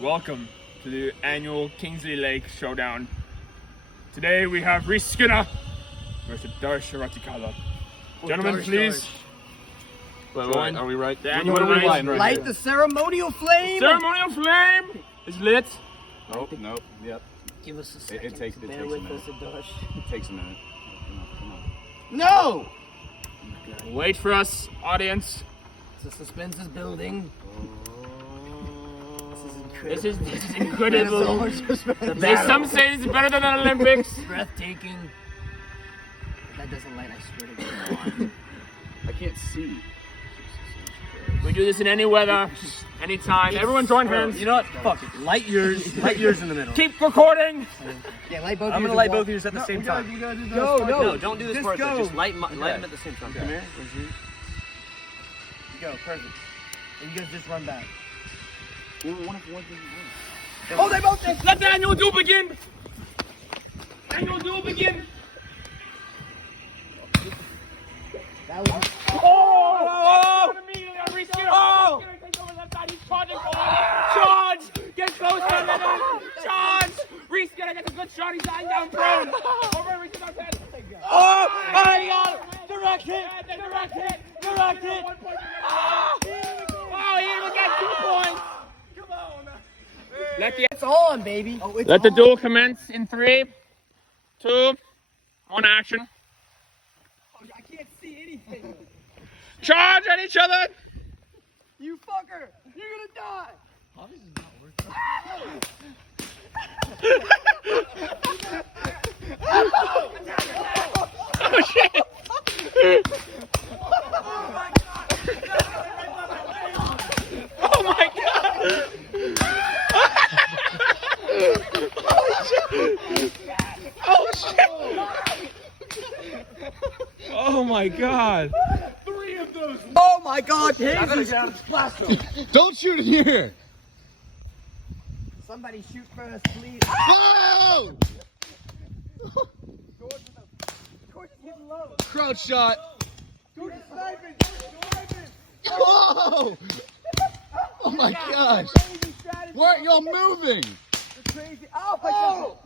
Welcome to the annual Kingsley Lake Showdown. Today we have Reese Skinner versus Darsh Ratikala. Gentlemen, please. Wait, are we right? The annual race. Light the ceremonial flame! Ceremonial flame is lit. Nope. Yep. Give us a second. It takes a minute. It takes a minute. Come on. No! Wait for us, audience. The suspense is building. This is incredible. There's Some say it's better than the Olympics. breathtaking. If that doesn't light, I swear to God. I can't see. We do this in any weather, anytime. Everyone join hands. You know what? Fuck it. Light yours in the middle. Keep recording. Yeah, light both. I'm gonna light both of yours at the same time. No, Don't do this part. Just light them at the same time. Come here. Go, perfect. And you guys just run back. Oh, they both did. Let the annual duel begin. Annual duel begin. That was. Oh! Immediately on Reese Skinner. Oh! Reese Skinner takes over left side. He's charging forward. Charge! Get closer, Lennon. Charge! Reese Skinner gets a good shot. He's lying down prone. Over Reese Skinner's head. Oh my God! Direct hit! Oh, he even got 2 points. It's on, baby. Oh, Let the duel commence in 3, 2, 1 action. I can't see anything. Charge at each other. You fucker! You're gonna die! Oh, this is not working. Oh shit! Oh my God! Oh shit! Oh my God! 3 of those! Oh my God! Jesus! Don't shoot in here! Somebody shoot first, please. Oh! Crouch shot. Oh! Oh my gosh! Why aren't y'all moving? Crazy. Oh my God!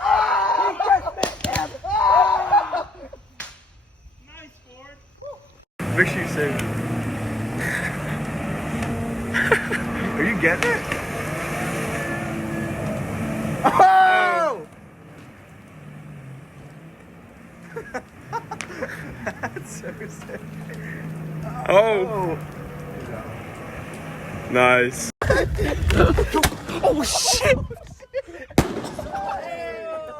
Oh! He just missed him! Oh! Nice, Ford. Make sure you save it. Are you getting it? Oh! That's so sick. Oh! Nice. Oh shit!